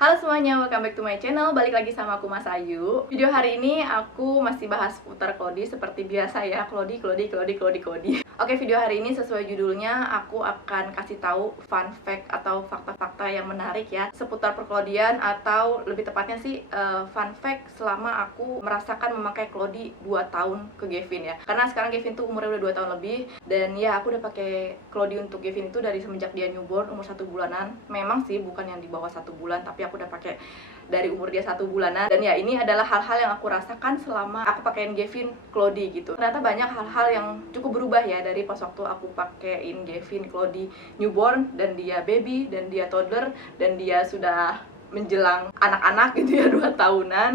Halo semuanya, welcome back to my channel. Balik lagi sama aku Mas Ayu. Video hari ini aku masih bahas putar Clody seperti biasa ya. Clody. Oke, video hari ini sesuai judulnya, aku akan kasih tahu fun fact atau fakta-fakta yang menarik ya seputar perkelodian, atau lebih tepatnya sih fun fact selama aku merasakan memakai Clody 2 tahun ke Gavin ya. Karena sekarang Gavin tuh umurnya udah 2 tahun lebih, dan ya aku udah pakai Clody untuk Gavin itu dari semenjak dia newborn umur 1 bulanan. Memang sih bukan yang di bawah 1 bulan, tapi aku udah pakai dari umur dia 1 bulanan. Dan ya ini adalah hal-hal yang aku rasakan selama aku pakein Gavin Clody gitu. Ternyata banyak hal-hal yang cukup berubah ya dari pas waktu aku pakein Gavin Clody newborn, dan dia baby, dan dia toddler, dan dia sudah menjelang anak-anak gitu ya, 2 tahunan.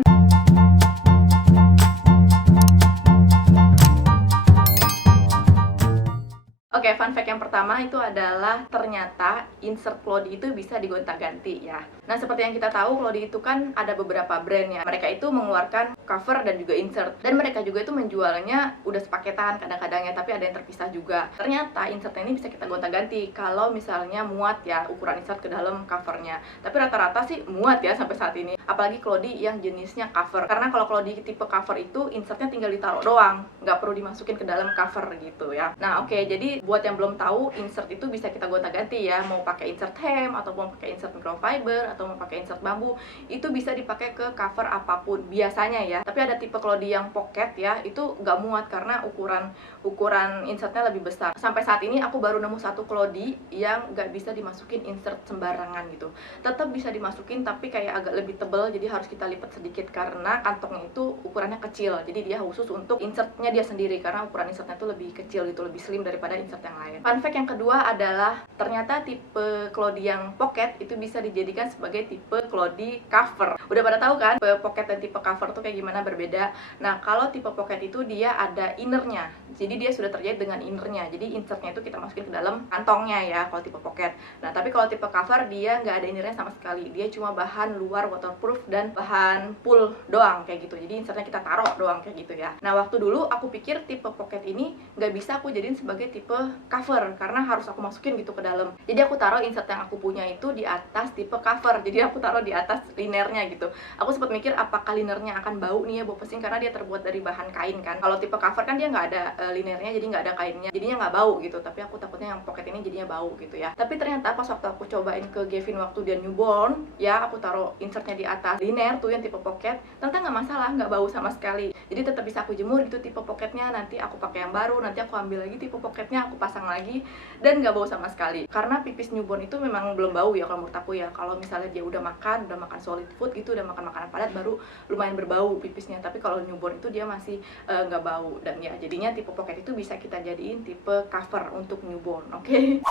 Oke, fun fact yang pertama itu adalah ternyata insert Clody itu bisa digonta-ganti ya. Nah, seperti yang kita tahu, Clody itu kan ada beberapa brand ya. Mereka itu mengeluarkan cover dan juga insert. Dan mereka juga itu menjualnya udah sepaketan kadang-kadang ya, tapi ada yang terpisah juga. Ternyata insertnya ini bisa kita gonta-ganti kalau misalnya muat ya ukuran insert ke dalam covernya. Tapi rata-rata sih muat ya sampai saat ini. Apalagi Clody yang jenisnya cover. Karena kalau Clody tipe cover itu insertnya tinggal ditaruh doang, nggak perlu dimasukin ke dalam cover gitu ya. Nah, oke, jadi buat yang belum tahu, insert itu bisa kita gonta-ganti ya. Mau pakai insert hem, atau mau pakai insert microfiber, atau mau pakai insert bambu, itu bisa dipakai ke cover apapun biasanya ya. Tapi ada tipe Clody yang pocket ya, itu nggak muat karena ukuran insertnya lebih besar. Sampai saat ini aku baru nemu satu Clody yang nggak bisa dimasukin insert sembarangan gitu. Tetap bisa dimasukin, tapi kayak agak lebih tebal, jadi harus kita lipat sedikit karena kantongnya itu ukurannya kecil. Jadi dia khusus untuk insertnya dia sendiri, karena ukuran insertnya itu lebih kecil gitu, lebih slim daripada insert yang lain. Fun fact yang kedua adalah ternyata tipe Clody yang pocket itu bisa dijadikan sebagai tipe Clody cover. Udah pada tahu kan tipe pocket dan tipe cover tuh kayak gimana berbeda. Nah, kalau tipe pocket itu dia ada innernya, jadi dia sudah terjadi dengan innernya. Jadi insertnya itu kita masukin ke dalam kantongnya ya kalau tipe pocket. Nah, tapi kalau tipe cover dia nggak ada innernya sama sekali. Dia cuma bahan luar waterproof dan bahan pull doang kayak gitu. Jadi insertnya kita taruh doang kayak gitu ya. Nah, waktu dulu aku pikir tipe pocket ini nggak bisa aku jadiin sebagai tipe cover karena harus aku masukin gitu ke dalam. Jadi aku taruh insert yang aku punya itu di atas tipe cover. Jadi aku taruh di atas linernya gitu. Aku sempat mikir apakah linernya akan bau nih ya, bau pesing, karena dia terbuat dari bahan kain kan. Kalau tipe cover kan dia nggak ada linernya, jadi nggak ada kainnya, jadinya nggak bau gitu. Tapi aku takutnya yang pocket ini jadinya bau gitu ya. Tapi ternyata pas waktu aku cobain ke Gavin waktu dia newborn ya, aku taruh insertnya di atas liner tuh yang tipe pocket, ternyata nggak masalah, nggak bau sama sekali. Jadi tetap bisa aku jemur gitu tipe pocketnya, nanti aku pakai yang baru, nanti aku ambil lagi tipe pocketnya, aku pasang lagi, dan nggak bau sama sekali. Karena pipis newborn itu memang belum bau ya kalau menurut aku ya. Kalau misalnya dia udah makan solid food gitu, udah makan makanan padat, baru lumayan berbau pipisnya. Tapi kalau newborn itu dia masih nggak bau. Dan ya jadinya tipe pocket itu bisa kita jadiin tipe cover untuk newborn. Oke.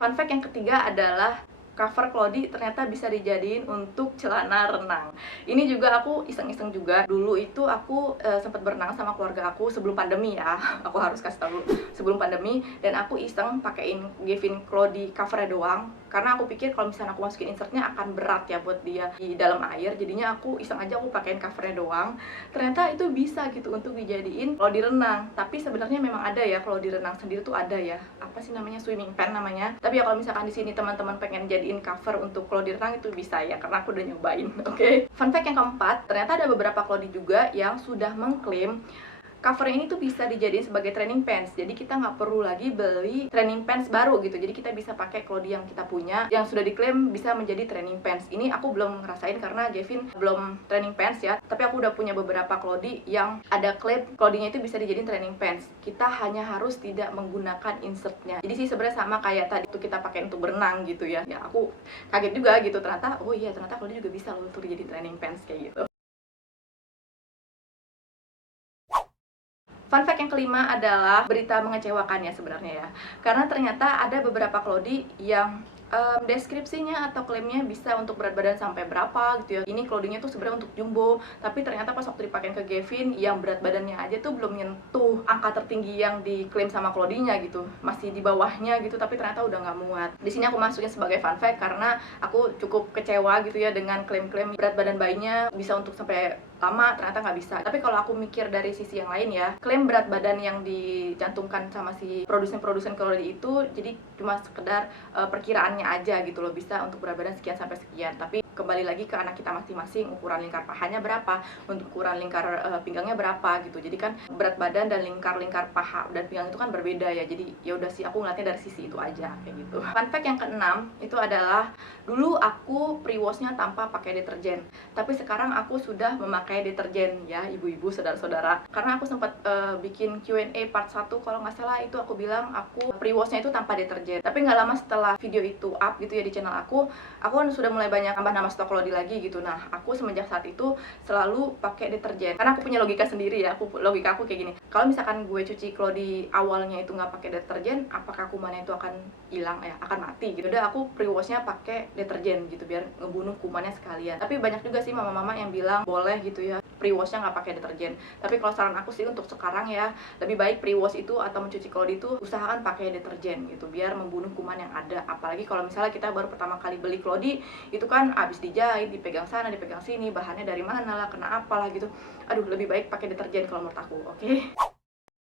Fun fact yang ketiga adalah cover Clody ternyata bisa dijadiin untuk celana renang. Ini juga aku iseng-iseng juga. Dulu itu aku sempat berenang sama keluarga aku sebelum pandemi ya. Aku harus kasih tahu sebelum pandemi, dan aku iseng pakein Gavin Clody covernya doang. Karena aku pikir kalau misalnya aku masukin insertnya akan berat ya buat dia di dalam air. Jadinya aku iseng aja aku pakein covernya doang. Ternyata itu bisa gitu untuk dijadiin kalau di renang. Tapi sebenarnya memang ada ya kalau di renang sendiri tuh ada ya. Apa sih namanya, swimming pan namanya. Tapi ya kalau misalkan di sini teman-teman pengen jadiin cover untuk Clody renang itu bisa ya, karena aku udah nyobain. Oke. Fun fact yang keempat, ternyata ada beberapa Clody juga yang sudah mengklaim cover ini tuh bisa dijadiin sebagai training pants. Jadi kita nggak perlu lagi beli training pants baru gitu. Jadi kita bisa pakai Clody yang kita punya, yang sudah diklaim bisa menjadi training pants. Ini aku belum ngerasain karena Gavin belum training pants ya. Tapi aku udah punya beberapa Clody yang ada klaim Clody-nya itu bisa dijadiin training pants. Kita hanya harus tidak menggunakan insertnya. Jadi sih sebenarnya sama kayak tadi tuh kita pakai untuk berenang gitu ya. Ya aku kaget juga gitu, ternyata oh iya ternyata Clody juga bisa loh untuk jadi training pants kayak gitu. Fun fact yang kelima adalah berita mengecewakan ya sebenarnya ya. Karena ternyata ada beberapa Clody yang deskripsinya atau klaimnya bisa untuk berat badan sampai berapa gitu ya. Ini Clody-nya tuh sebenarnya untuk jumbo, tapi ternyata pas waktu dipakein ke Gavin yang berat badannya aja tuh belum nyentuh angka tertinggi yang diklaim sama Clody-nya gitu. Masih di bawahnya gitu, tapi ternyata udah nggak muat. Di sini aku masukin sebagai fun fact karena aku cukup kecewa gitu ya dengan klaim-klaim berat badan bayinya bisa untuk sampai lama, ternyata nggak bisa. Tapi kalau aku mikir dari sisi yang lain ya, klaim berat badan yang dicantumkan sama si produsen Clody itu jadi cuma sekedar perkiraannya aja gitu loh, bisa untuk berat badan sekian sampai sekian. Tapi kembali lagi ke anak kita masing-masing, ukuran lingkar pahanya berapa, untuk ukuran lingkar pinggangnya berapa gitu. Jadi kan berat badan dan lingkar paha dan pinggang itu kan berbeda ya. Jadi ya udah sih, aku ngeliatnya dari sisi itu aja kayak gitu. Fun fact yang keenam itu adalah dulu aku pre-washnya tanpa pakai deterjen, tapi sekarang aku sudah memakai deterjen ya ibu-ibu, saudara-saudara. Karena aku sempat bikin Q&A part 1 kalau nggak salah, itu aku bilang aku pre-washnya itu tanpa deterjen. Tapi nggak lama setelah video itu up gitu ya di channel aku kan sudah mulai banyak tambah nama stok Lodi lagi gitu. Nah, aku semenjak saat itu selalu pakai deterjen karena aku punya logika sendiri ya. Logika aku kayak gini, kalau misalkan gue cuci Lodi awalnya itu nggak pakai deterjen, apakah kumannya itu akan hilang ya, akan mati gitu. Udah aku pre-washnya pakai deterjen gitu biar ngebunuh kumannya sekalian. Tapi banyak juga sih mama-mama yang bilang boleh gitu ya pre-washnya nggak pakai deterjen. Tapi kalau saran aku sih untuk sekarang ya, lebih baik pre-wash itu atau mencuci Lodi itu usahakan pakai deterjen gitu biar membunuh kuman yang ada. Apalagi kalau misalnya kita baru pertama kali beli Lodi, itu kan abis dijahit, dipegang sana, dipegang sini, bahannya dari mana lah, kena apalah gitu. Aduh, lebih baik pakai deterjen kalau menurut aku, oke?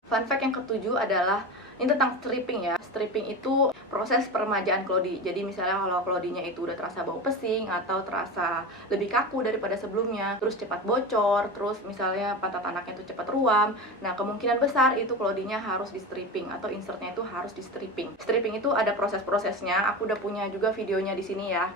Fun fact yang ketujuh adalah ini tentang stripping ya. Stripping itu proses peremajaan Lodi. Jadi misalnya kalau Lodinya itu udah terasa bau pesing atau terasa lebih kaku daripada sebelumnya, terus cepat bocor, terus misalnya pantat anaknya itu cepat ruam, nah kemungkinan besar itu Lodinya harus di stripping atau insertnya itu harus di stripping. Stripping itu ada proses-prosesnya. Aku udah punya juga videonya di sini ya.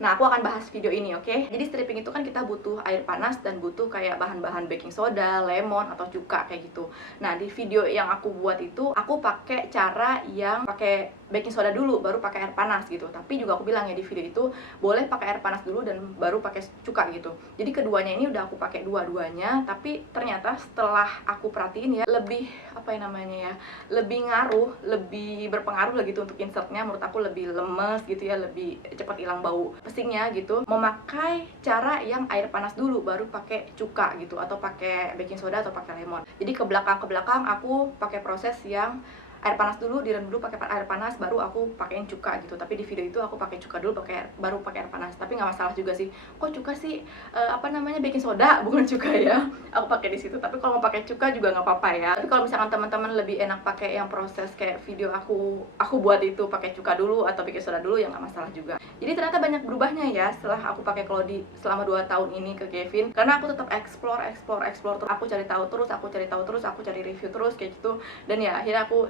Nah, aku akan bahas video ini, oke? Jadi stripping itu kan kita butuh air panas dan butuh kayak bahan-bahan baking soda, lemon, atau cuka kayak gitu. Nah, di video yang aku buat itu, aku pakai cara yang pakai baking soda dulu, baru pakai air panas gitu. Tapi juga aku bilang ya di video itu, boleh pakai air panas dulu dan baru pakai cuka gitu. Jadi keduanya ini udah aku pakai dua-duanya, tapi ternyata setelah aku perhatiin ya, lebih, apa yang namanya ya, lebih ngaruh, lebih berpengaruh lah gitu untuk insertnya. Menurut aku lebih lemes gitu ya, lebih cepat hilang bau pesingnya gitu, memakai cara yang air panas dulu baru pakai cuka gitu, atau pakai baking soda atau pakai lemon. Jadi ke belakang aku pakai proses yang air panas dulu, direndam dulu pakai air panas, baru aku pakein cuka gitu. Tapi di video itu aku pakai cuka dulu, baru pakai air panas. Tapi nggak masalah juga sih. Kok cuka sih? Apa namanya, baking soda bukan cuka ya. Aku pakai di situ. Tapi kalau mau pakai cuka juga nggak apa-apa ya. Tapi kalau misalkan teman-teman lebih enak pakai yang proses kayak video aku buat itu pakai cuka dulu atau baking soda dulu, ya nggak masalah juga. Jadi ternyata banyak berubahnya ya setelah aku pakai Lodi selama 2 tahun ini ke Kevin. Karena aku tetap explore terus. Aku cari tahu terus, aku cari review terus kayak gitu. Dan ya akhirnya aku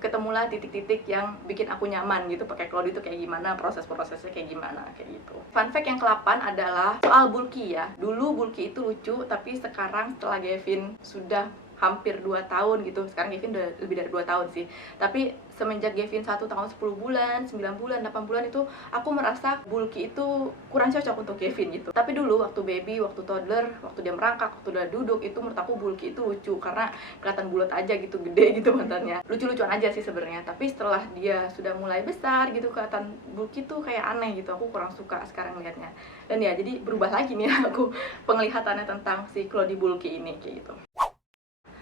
ketemulah titik-titik yang bikin aku nyaman gitu pakai Lodi itu kayak gimana, proses-prosesnya kayak gimana, kayak gitu. Fun fact yang ke-8 adalah soal bulky ya. Dulu bulky itu lucu, tapi sekarang setelah Kevin sudah hampir 2 tahun gitu, sekarang Kevin udah lebih dari 2 tahun sih, tapi semenjak Kevin 1 tahun 10 bulan, 9 bulan, 8 bulan itu aku merasa bulky itu kurang cocok untuk Kevin gitu. Tapi dulu waktu baby, waktu toddler, waktu dia merangkak, waktu udah duduk, itu menurut aku bulky itu lucu karena kelihatan bulat aja gitu, gede gitu pantatnya, lucu-lucuan aja sih sebenarnya. Tapi setelah dia sudah mulai besar gitu, kelihatan bulky tuh kayak aneh gitu, aku kurang suka sekarang lihatnya. Dan ya jadi berubah lagi nih aku penglihatannya tentang si Lodi bulky ini kayak gitu.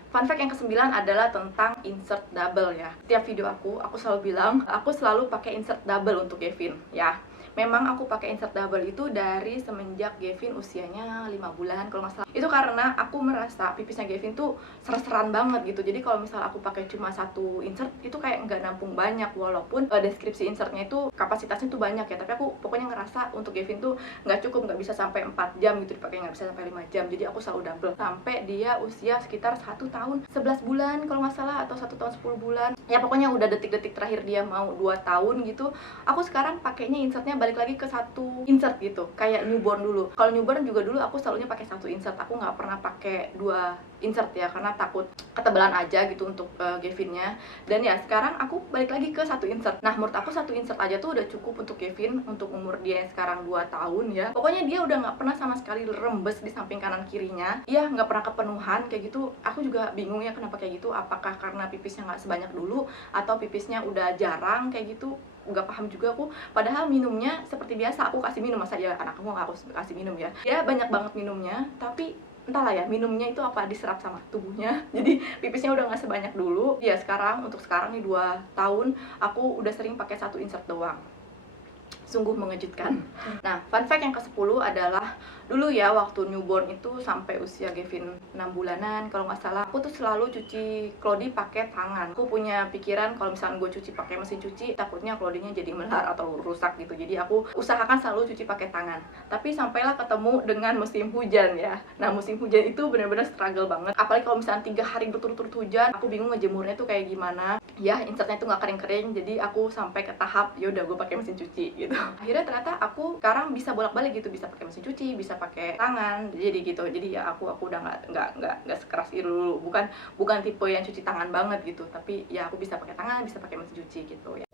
Fun fact yang ke-9 adalah tentang insert double ya. Tiap video aku selalu bilang, aku selalu pakai insert double untuk Kevin ya. Memang aku pakai insert double itu dari semenjak Kevin usianya 5 bulan kalau nggak salah. Itu karena aku merasa pipisnya Kevin tuh ser-seran banget gitu. Jadi kalau misal aku pakai cuma satu insert itu kayak nggak nampung banyak, walaupun deskripsi insertnya itu kapasitasnya tuh banyak ya. Tapi aku pokoknya ngerasa untuk Kevin tuh nggak cukup, nggak bisa sampai 4 jam gitu dipakai, nggak bisa sampai 5 jam. Jadi aku selalu double sampai dia usia sekitar 1 tahun 11 bulan kalau nggak salah, atau 1 tahun 10 bulan. Ya pokoknya udah detik-detik terakhir dia mau 2 tahun gitu. Aku sekarang pakainya insertnya balik lagi ke satu insert gitu, kayak newborn dulu. Kalau newborn juga dulu aku selalunya pakai satu insert, aku nggak pernah pakai 2 insert ya, karena takut ketebalan aja gitu untuk Kevinnya. Dan ya sekarang aku balik lagi ke satu insert. Nah menurut aku satu insert aja tuh udah cukup untuk Kevin, untuk umur dia yang sekarang 2 tahun ya. Pokoknya dia udah nggak pernah sama sekali rembes di samping kanan kirinya ya, nggak pernah kepenuhan kayak gitu. Aku juga bingung ya kenapa kayak gitu, apakah karena pipisnya nggak sebanyak dulu atau pipisnya udah jarang kayak gitu, nggak paham juga aku. Padahal minumnya seperti biasa aku kasih minum, masa ya anakku nggak aku kasih minum ya. Dia banyak banget minumnya, tapi entahlah ya minumnya itu apa diserap sama tubuhnya, jadi pipisnya udah nggak sebanyak dulu ya. Untuk sekarang nih 2 tahun aku udah sering pakai satu insert doang. Sungguh mengejutkan. Nah, fun fact yang ke-10 adalah Dulu ya waktu newborn itu sampai usia Gavin 6 bulanan kalau nggak salah, aku tuh selalu cuci Clody pakai tangan. Aku punya pikiran kalau misalnya gue cuci pakai mesin cuci takutnya Clody-nya jadi melar atau rusak gitu. Jadi aku usahakan selalu cuci pakai tangan. Tapi sampailah ketemu dengan musim hujan ya. Nah musim hujan itu benar-benar struggle banget. Apalagi kalau misalnya 3 hari berturut-turut hujan, aku bingung ngejemurnya tuh kayak gimana. Ya insertnya tuh nggak kering-kering, jadi aku sampai ke tahap ya udah gue pakai mesin cuci gitu. Akhirnya ternyata aku sekarang bisa bolak-balik gitu, bisa pakai mesin cuci, bisa pakai tangan, jadi gitu. Jadi ya aku udah nggak sekeras itu dulu. Bukan tipe yang cuci tangan banget gitu, tapi ya aku bisa pakai tangan, bisa pakai mesin cuci gitu ya.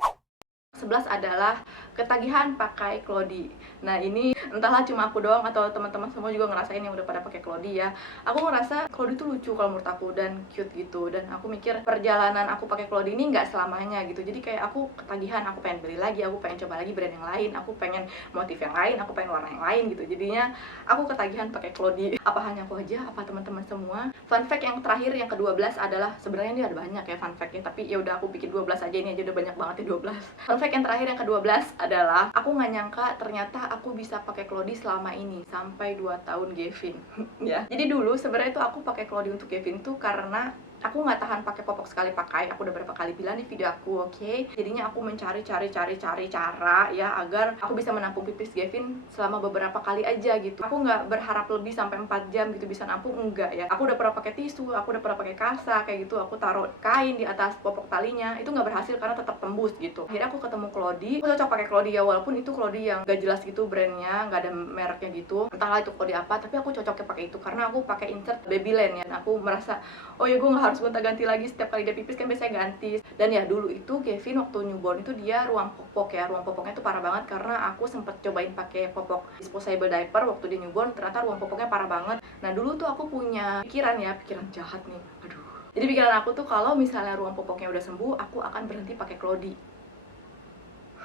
11 adalah ketagihan pakai Clody. Nah ini entahlah cuma aku doang atau teman-teman semua juga ngerasain yang udah pada pakai Clody ya. Aku ngerasa Clody tuh lucu kalau menurut aku dan cute gitu. Dan aku mikir perjalanan aku pakai Clody ini nggak selamanya gitu. Jadi kayak aku ketagihan, aku pengen beli lagi, aku pengen coba lagi brand yang lain, aku pengen motif yang lain, aku pengen warna yang lain gitu. Jadinya aku ketagihan pakai Clody. Apa hanya aku aja? Apa teman-teman semua? Fun fact yang terakhir yang ke-12 adalah sebenarnya ini ada banyak ya fun fact-nya, tapi ya udah aku bikin 12 aja, ini aja udah banyak banget ya 12. Fun fact yang terakhir yang ke-12 adalah aku nggak nyangka ternyata aku bisa pakai Clody selama ini sampai 2 tahun Gavin ya. Jadi dulu sebenarnya itu aku pakai Clody untuk Gavin tuh karena aku nggak tahan pakai popok sekali pakai. Aku udah berapa kali bilang di video aku, oke? Jadinya aku mencari cara ya agar aku bisa menampung pipis Gavin selama beberapa kali aja gitu. Aku nggak berharap lebih sampai 4 jam gitu bisa nampung, enggak ya. Aku udah pernah pakai tisu, aku udah pernah pakai kasa kayak gitu. Aku taruh kain di atas popok talinya, itu nggak berhasil karena tetap tembus gitu. Akhirnya aku ketemu Clody, aku cocok pakai Clody ya, walaupun itu Clody yang gak jelas gitu brandnya, nggak ada mereknya gitu. Entahlah itu Clody apa, tapi aku cocoknya pakai itu karena aku pakai insert Babyland ya. Aku merasa oh ya gue nggak harus gonta-ganti lagi setiap kali dia pipis, kan biasanya ganti. Dan ya dulu itu Gavin waktu newborn itu dia ruang popok ya, ruang popoknya itu parah banget karena aku sempet cobain pakai popok disposable diaper waktu dia newborn, ternyata ruang popoknya parah banget. Nah dulu tuh aku punya pikiran jahat nih, aduh. Jadi pikiran aku tuh kalau misalnya ruang popoknya udah sembuh, aku akan berhenti pakai Clody.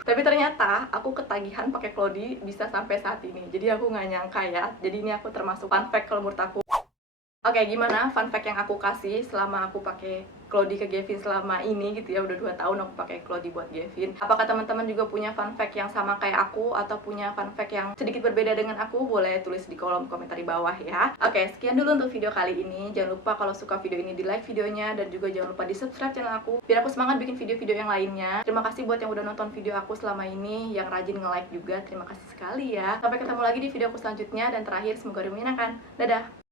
Tapi ternyata aku ketagihan pakai Clody bisa sampai saat ini. Jadi aku nggak nyangka ya. Jadi ini aku termasuk fun fact kalau menurut aku. Oke, gimana fun fact yang aku kasih selama aku pakai Clody ke Gavin selama ini gitu ya, udah 2 tahun aku pakai Clody buat Gavin. Apakah teman-teman juga punya fun fact yang sama kayak aku atau punya fun fact yang sedikit berbeda dengan aku? Boleh tulis di kolom komentar di bawah ya. Oke, sekian dulu untuk video kali ini. Jangan lupa kalau suka video ini di like videonya dan juga jangan lupa di subscribe channel aku biar aku semangat bikin video-video yang lainnya. Terima kasih buat yang udah nonton video aku selama ini, yang rajin nge-like juga. Terima kasih sekali ya. Sampai ketemu lagi di video aku selanjutnya dan terakhir semoga menyenangkan. Dadah.